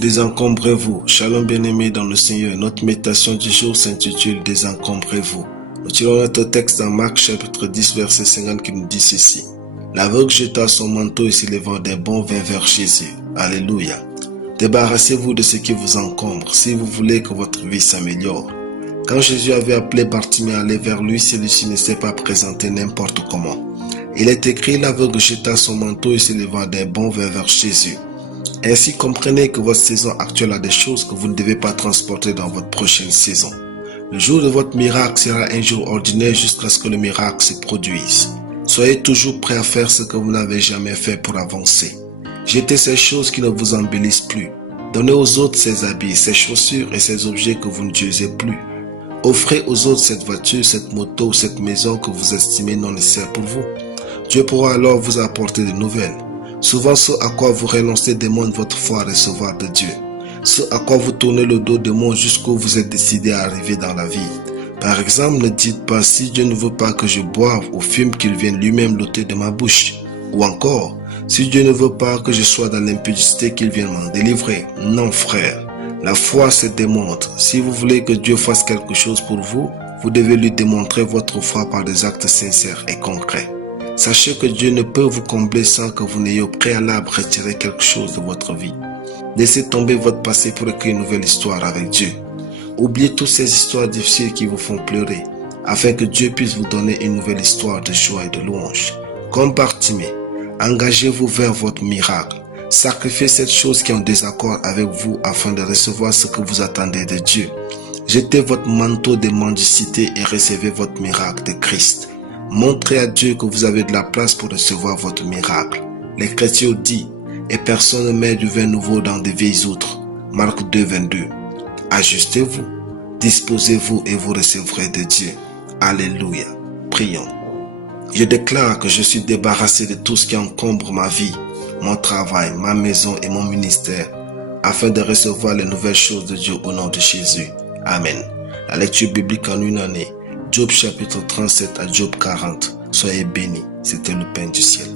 Désencombrez-vous. Shalom bien-aimés dans le Seigneur. Notre méditation du jour s'intitule Désencombrez-vous. Nous tirons notre texte dans Marc chapitre 10 verset 50 qui nous dit ceci. L'aveugle jeta son manteau et s'élevant d'un bond vint vers Jésus. Alléluia. Débarrassez-vous de ce qui vous encombre si vous voulez que votre vie s'améliore. Quand Jésus avait appelé Bartimée à aller vers lui, celui-ci ne s'est pas présenté n'importe comment. Il est écrit, l'aveugle jeta son manteau et s'élevant d'un bond vint vers Jésus. Ainsi, comprenez que votre saison actuelle a des choses que vous ne devez pas transporter dans votre prochaine saison. Le jour de votre miracle sera un jour ordinaire jusqu'à ce que le miracle se produise. Soyez toujours prêts à faire ce que vous n'avez jamais fait pour avancer. Jetez ces choses qui ne vous embellissent plus. Donnez aux autres ces habits, ces chaussures et ces objets que vous n'utilisez plus. Offrez aux autres cette voiture, cette moto ou cette maison que vous estimez non nécessaire pour vous. Dieu pourra alors vous apporter de nouvelles. Souvent, ce à quoi vous renoncez démontre votre foi à recevoir de Dieu. Ce à quoi vous tournez le dos démontre jusqu'où vous êtes décidé à arriver dans la vie. Par exemple, ne dites pas si Dieu ne veut pas que je boive ou fume qu'il vienne lui-même l'ôter de ma bouche. Ou encore, si Dieu ne veut pas que je sois dans l'impudicité qu'il vienne m'en délivrer. Non frère, la foi se démontre. Si vous voulez que Dieu fasse quelque chose pour vous, vous devez lui démontrer votre foi par des actes sincères et concrets. Sachez que Dieu ne peut vous combler sans que vous n'ayez au préalable retiré quelque chose de votre vie. Laissez tomber votre passé pour écrire une nouvelle histoire avec Dieu. Oubliez toutes ces histoires difficiles qui vous font pleurer, afin que Dieu puisse vous donner une nouvelle histoire de joie et de louange. Comme Bartimée, engagez-vous vers votre miracle. Sacrifiez cette chose qui est en désaccord avec vous afin de recevoir ce que vous attendez de Dieu. Jetez votre manteau de mendicité et recevez votre miracle de Christ. Montrez à Dieu que vous avez de la place pour recevoir votre miracle. L'Écriture dit, et personne ne met du vin nouveau dans de vieilles outres. Marc 2, 22. Ajustez-vous, disposez-vous et vous recevrez de Dieu. Alléluia. Prions. Je déclare que je suis débarrassé de tout ce qui encombre ma vie, mon travail, ma maison et mon ministère, afin de recevoir les nouvelles choses de Dieu au nom de Jésus. Amen. La lecture biblique en une année. Job chapitre 37 à Job 40. Soyez bénis, c'était le pain du ciel.